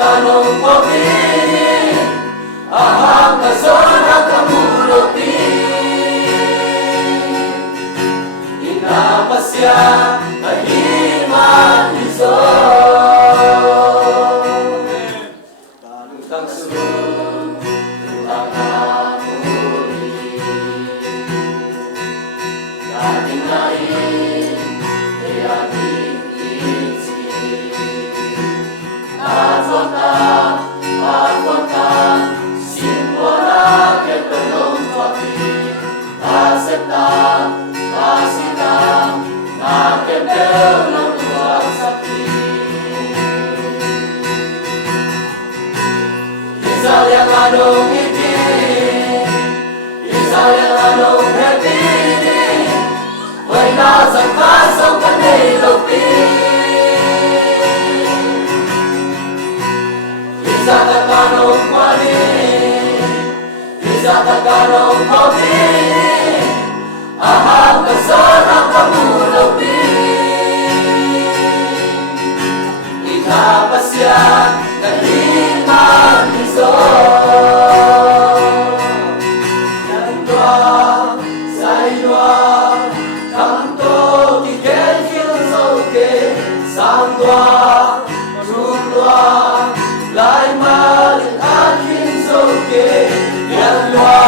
kanong pagpili, ahang kasona kamulopi. Inapasya kahiman iso, bagong sunod pagkamuli. Dating lain ay ating isip, Advanta, simbola que perdón tu aquí, aceptar, aceptar, na que Deus não nos aqui. Israel anong iti, Israel anong hepini, way nasa kasong kanilopi. Isata kanong kwani, Isata kanong pagpili, ahang kasana kamulopi. Inapasya kahiman iso, Yandwa, Sainwa, Kanto, Tikel, Kilsoke, Sandwa, Trudwa, Lai malin akin soke, Yalwa,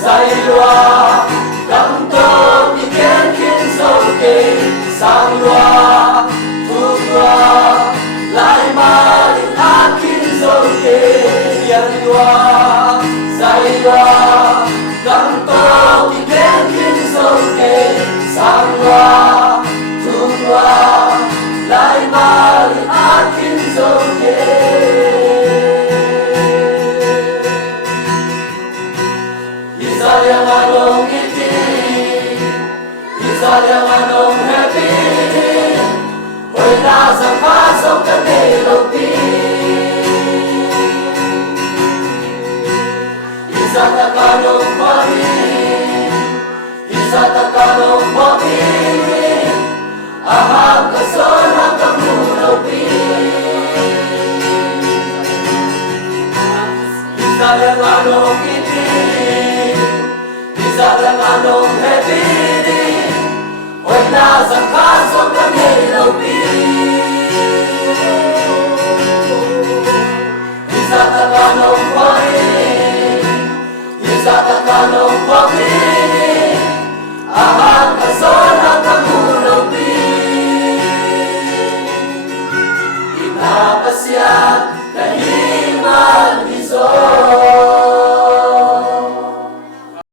Sailwa, Kanto, Tiken kin soke, Sangwa, Trudwa, Lai malin akin soke, Yalwa, Sailwa, Kanto, Tiken kin soke, Sangwa, Trudwa, Lai malin akin soke. Israel anong iti, Israel anong happy, hoy nasa pasok kanilopi. Isata kanong pari, Isata kanong pagpili, ahang kasona kamulopi. Israel anong iti, Israel anong hepini, hoy nasa kasong kanilopi. Isata kanong pari, Isata kanong pagpili, ahang kasona kamulopi. Inapasya kahiman